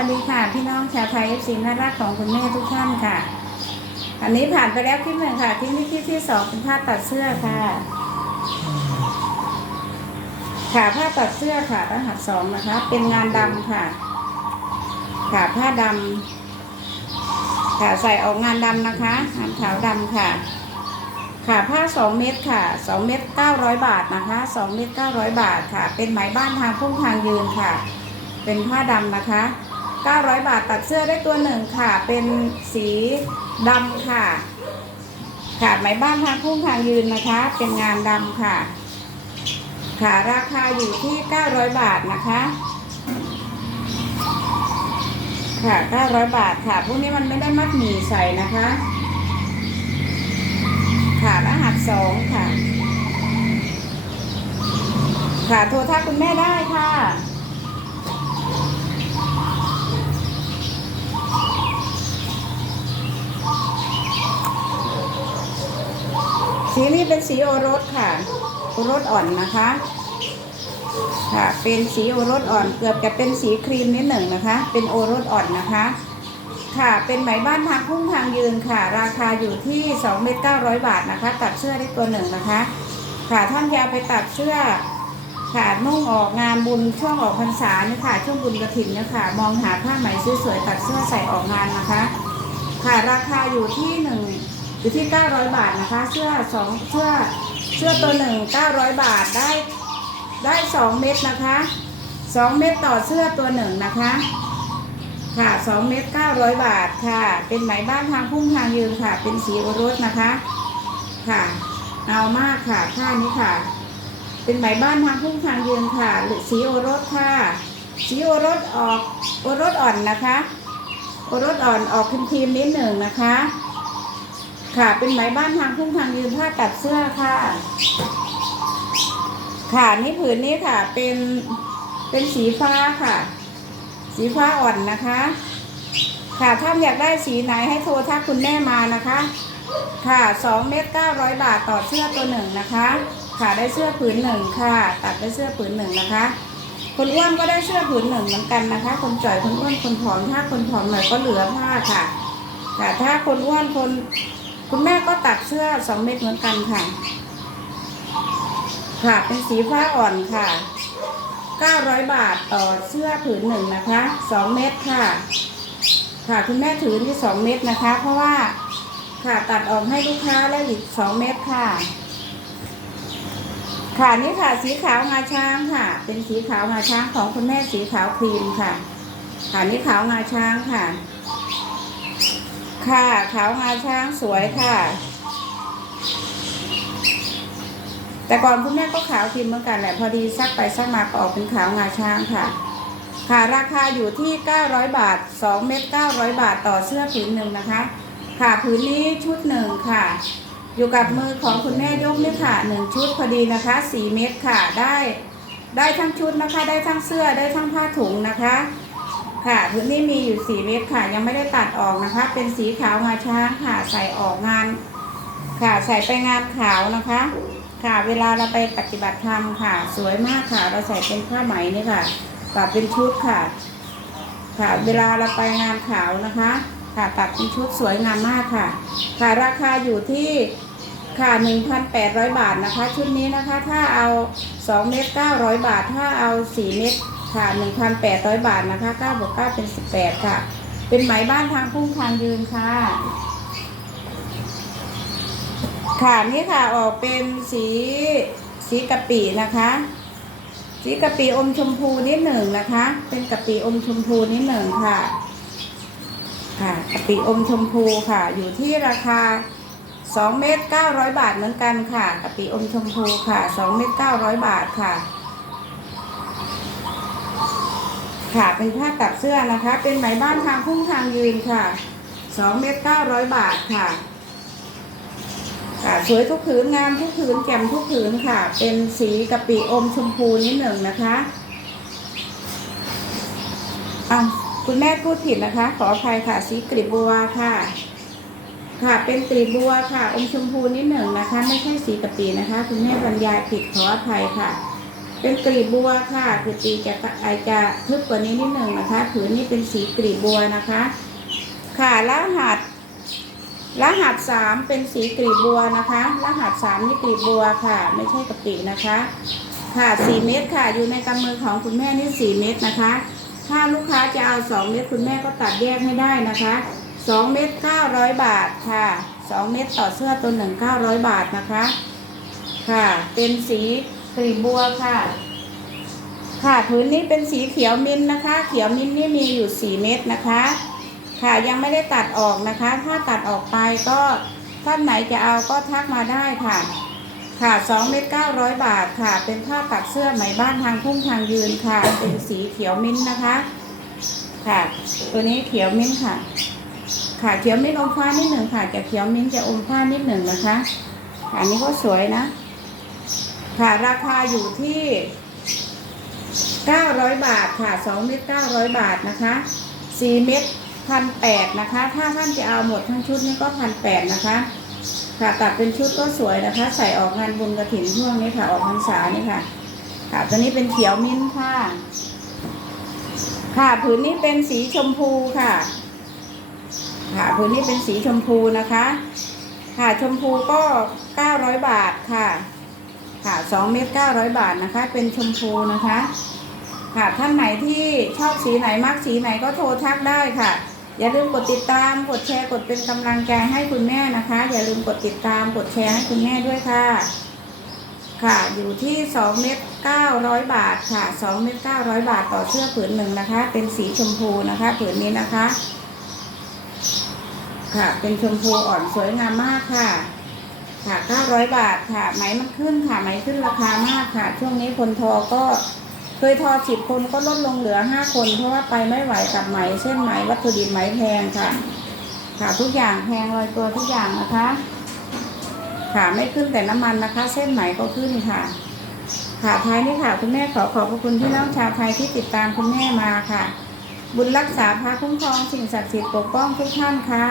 วัสดีค่ะ พี่น้องชาวไทยเอฟซีน่ารักของคุณแม่ทุกท่านค่ะ อันนี้ผ่านไปแล้วคลิปหนึ่งค่ะคลิปนี้คลิปที่สองเป็นผ้าตัดเสื้อค่ะ ค่ะผ้าตัดเสื้อค่ะรหัสสองนะคะ เป็นงานดำค่ะ ค่ะผ้าดำค่ะใส่ออกงานดำนะคะงานขาวดำค่ะ ค่ะผ้าสองเม็ดค่ะสองเม็ดเก้าร้อยบาทนะคะสองเม็ดเก้าร้อยบาทค่ะ เป็นไหมบ้านทางพุ่งทางยืนค่ะเป็นผ้าดำนะคะ 900 บาทตัดเสื้อได้ตัวหนึ่งค่ะ เป็นสีดำค่ะ ขาดไหมบ้านทางพุ่งทางยืนนะคะ เป็นงานดำค่ะ ค่ะราคาอยู่ที่ 900 บาทนะคะ ค่ะ 900 บาทค่ะ พวกนี้มันไม่ได้มัดหมี่ใส่นะคะ ค่ะรหัสสองค่ะ ค่ะ โทรทักคุณแม่ได้ค่ะ สีนี้เป็นสีโอรสค่ะโอรสอ่อนนะคะ ค่ะ เป็นสีโอรสอ่อนเกือบจะเป็นสีครีมนิดหนึ่งนะคะ เป็นโอรสอ่อนนะคะ ค่ะ เป็นไหมบ้านทางพุ่งทางยืนค่ะ ราคาอยู่ที่2เมตร900 บาทนะคะ ตัดเสื้อได้ตัวหนึ่งนะคะ ค่ะท่านยาไปตัดเสื้อค่ะนุ่งออกงานบุญช่วงออกพรรษาเนี่ยค่ะช่วงบุญกระถิ่นเนี่ยค่ะ มองหาผ้าไหมสวยๆตัดเสื้อใส่ออกงานนะคะ ค่ะราคาอยู่ที่หนึ่ง อยู่ที่ 900 บาทนะคะ เสื้อสองเสื้อเสื้อตัวหนึ่ง900 บาทได้ได้ 2 เม็ดนะคะ 2 เม็ดต่อเสื้อตัวหนึ่งนะคะ ค่ะ 2 เม็ด900 บาทค่ะ เป็นไหมบ้านทางพุ่งทางยืนค่ะ เป็นสีโอรสนะคะ ค่ะเอามากค่ะผ้านี้ค่ะ เป็นไหมบ้านทางพุ่งทางยืนค่ะ หรือสีโอรสค่ะ สีโอรสออกโอรสอ่อนนะคะ โอรสอ่อนออกครีมๆนิดหนึ่งนะคะ ค่ะ เป็นไหมบ้านทางพุ่งทางยืนผ้าตัดเสื้อค่ะ ค่ะนี่ผืนนี้ค่ะ เป็นเป็นสีฟ้าค่ะ สีฟ้าอ่อนนะคะ ค่ะถ้าอยากได้สีไหนให้โทรทักคุณแม่มานะคะ ค่ะ2เม็ด900บาทต่อเสื้อตัวหนึ่งนะคะ ค่ะได้เสื้อผืนหนึ่งค่ะ ตัดได้เสื้อผืนหนึ่งนะคะคนอ้วนก็ได้เสื้อผืนหนึ่งเหมือนกันนะคะ คนจ่อยคนอ้วนคนผอมถ้าคนผอมหน่อยก็เหลือผ้าค่ะ ค่ะ ถ้าคนอ้วนคน คุณแม่ก็ตัดเสื้อสองเม็ดเหมือนกันค่ะ ค่ะเป็นสีฟ้าอ่อนค่ะ 900 บาทต่อเสื้อผืนหนึ่งนะคะ2เม็ดค่ะ ค่ะคุณแม่ถือที่2เม็ดนะคะ เพราะว่าค่ะตัดออกให้ลูกค้าแล้วอีก2เม็ดค่ะ ค่ะนี่ค่ะสีขาวงาช้างค่ะ เป็นสีขาวงาช้างของคุณแม่สีขาวครีมค่ะ ค่ะนี่ขาวงาช้างค่ะ ค่ะขาวงาช้างสวยค่ะ แต่ก่อนคุณแม่ก็ขาวครีมเหมือนกันแหละพอดีซักไปซักมาก็ออกเป็นขาวงาช้างค่ะ ค่ะราคาอยู่ที่ 900 บาท 2 เม็ด900 บาทต่อเสื้อผืนหนึ่งนะคะ ค่ะผืนนี้ชุดหนึ่งค่ะ อยู่กับมือของคุณแม่ยกเนี่ยค่ะหนึ่งชุดพอดีนะคะ 4 เม็ดค่ะได้ได้ทั้งชุดนะคะ ได้ทั้งเสื้อได้ทั้งผ้าถุงนะคะ ค่ะผืนนี้มีอยู่4เม็ดค่ะ ยังไม่ได้ตัดออกนะคะ เป็นสีขาวงาช้างค่ะใส่ออกงาน ค่ะใส่ไปงานขาวนะคะ ค่ะเวลาเราไปปฏิบัติธรรมค่ะ สวยมากค่ะ เราใส่เป็นผ้าไหมนี่ค่ะตัดเป็นชุดค่ะ ค่ะเวลาเราไปงานขาวนะคะ ค่ะตัดเป็นชุดสวยงามมากค่ะ ค่ะราคาอยู่ที่ค่ะ 1,800 บาทนะคะ ชุดนี้นะคะ ถ้าเอา 2 เม็ด900 บาท ถ้าเอา 4 เม็ด ค่ะ 1,800 บาทนะคะ9บวก9เป็น 18 ค่ะ เป็นไหมบ้านทางพุ่งทางยืนค่ะ ค่ะนี่ค่ะออกเป็นสีสีกะปินะคะ สีกะปิอมชมพูนิดหนึ่งนะคะ เป็นกะปิอมชมพูนิดหนึ่งค่ะ ค่ะกะปิอมชมพูค่ะ อยู่ที่ราคา2เม็ด900 บาทเหมือนกันค่ะกะปิอมชมพูค่ะ2เม็ด900 บาทค่ะ ค่ะเป็นผ้าตัดเสื้อนะคะ เป็นไหมบ้านทางพุ่งทางยืนค่ะ2เม็ด900บาทค่ะค่ะสวยทุกผืนงามทุกผืนแจ่มทุกผืนค่ะ เป็นสีกะปิอมชมพูนิดหนึ่งนะคะอะคุณแม่พูดผิดนะคะ ขออภัยค่ะสีกลีบบัวค่ะ ค่ะเป็นกลีบบัวค่ะ อมชมพูนิดหนึ่งนะคะ ไม่ใช่สีกะปินะคะ คุณแม่บรรยายผิดขออภัยค่ะ เป็นกลีบบัวค่ะคือตีจะอาจจะทึบกว่านี้นิดหนึ่งนะคะผืนนี้เป็นสีกลีบบัวนะคะ ค่ะรหัสรหัสสามเป็นสีกลีบบัวนะคะ รหัสสามนี่กลีบบัวค่ะ ไม่ใช่กะปินะคะ ค่ะสี่เม็ดค่ะ อยู่ในกำมือของคุณแม่นี่สี่เม็ดนะคะ ถ้าลูกค้าจะเอาสองเม็ดคุณแม่ก็ตัดแยกให้ได้นะคะสองเม็ดเก้าร้อยบาทค่ะสองเม็ดต่อเสื้อตัวหนึ่งเก้าร้อยบาทนะคะ ค่ะ เป็นสี กลีบบัวค่ะ ค่ะผืนนี้เป็นสีเขียวมิ้นนะคะ เขียวมิ้นนี่มีอยู่สี่เม็ดนะคะ ค่ะยังไม่ได้ตัดออกนะคะ ถ้าตัดออกไปก็ท่านไหนจะเอาก็ทักมาได้ค่ะ ค่ะสองเม็ดเก้าร้อยบาทค่ะ เป็นผ้าตัดเสื้อไหมบ้านทางพุ่งทางยืนค่ะ เป็นสีเขียวมิ้นนะคะ ค่ะ ตัวนี้เขียวมิ้นค่ะ ค่ะเขียวมิ้นอมฟ้านิดหนึ่งค่ะจะเขียวมิ้นจะอมฟ้านิดหนึ่งนะคะค่ะอันนี้ก็สวยนะ ค่ะราคาอยู่ที่เก้าร้อยบาทค่ะสองเม็ดเก้าร้อยบาทนะคะสี่เม็ดพันแปดนะคะ ถ้าท่านจะเอาหมดทั้งชุดนี้ก็พันแปดนะคะ ค่ะตัดเป็นชุดก็สวยนะคะ ใส่ออกงานบุญกระถิ่นช่วงนี้ค่ะ ออกพรรษานี่ค่ะ ค่ะตัวนี้เป็นเขียวมิ้นค่ะ ค่ะผืนนี้เป็นสีชมพูค่ะ ค่ะผืนนี้เป็นสีชมพูนะคะ ค่ะชมพูก็เก้าร้อยบาทค่ะ ค่ะสองเม็ดเก้าร้อยบาทนะคะ เป็นชมพูนะคะ ค่ะท่านไหนที่ชอบสีไหนมากสีไหนก็โทรทักได้ค่ะ อย่าลืมกดติดตามกดแชร์กดเป็นกำลังใจให้คุณแม่นะคะ อย่าลืมกดติดตามกดแชร์ให้คุณแม่ด้วยค่ะ ค่ะอยู่ที่สองเม็ดเก้าร้อยบาทค่ะสองเม็ดเก้าร้อยบาทต่อเสื้อผืนหนึ่งนะคะ เป็นสีชมพูนะคะผืนนี้นะคะ ค่ะเป็นชมพูอ่อนสวยงามมากค่ะ ค่ะเก้าร้อยบาทค่ะ ไหมมันขึ้นค่ะ ไหมขึ้นราคามากค่ะ ช่วงนี้คนทอก็เคยทอสิบคนก็ลดลงเหลือห้าคน เพราะว่าไปไม่ไหวกับไหมเส้นไหมวัตถุดิบไหมแพงค่ะ ค่ะทุกอย่างแพงลอยตัวทุกอย่างนะคะ ค่ะไม่ขึ้นแต่น้ำมันนะคะ เส้นไหมก็ขึ้นค่ะ ค่ะท้ายนี้ค่ะคุณแม่ขอขอบพระคุณพี่น้องชาวไทยที่ติดตามคุณแม่มาค่ะ บุญรักษาพระคุ้มครองสิ่งศักดิ์สิทธิ์ปกป้องทุกท่านค่ะ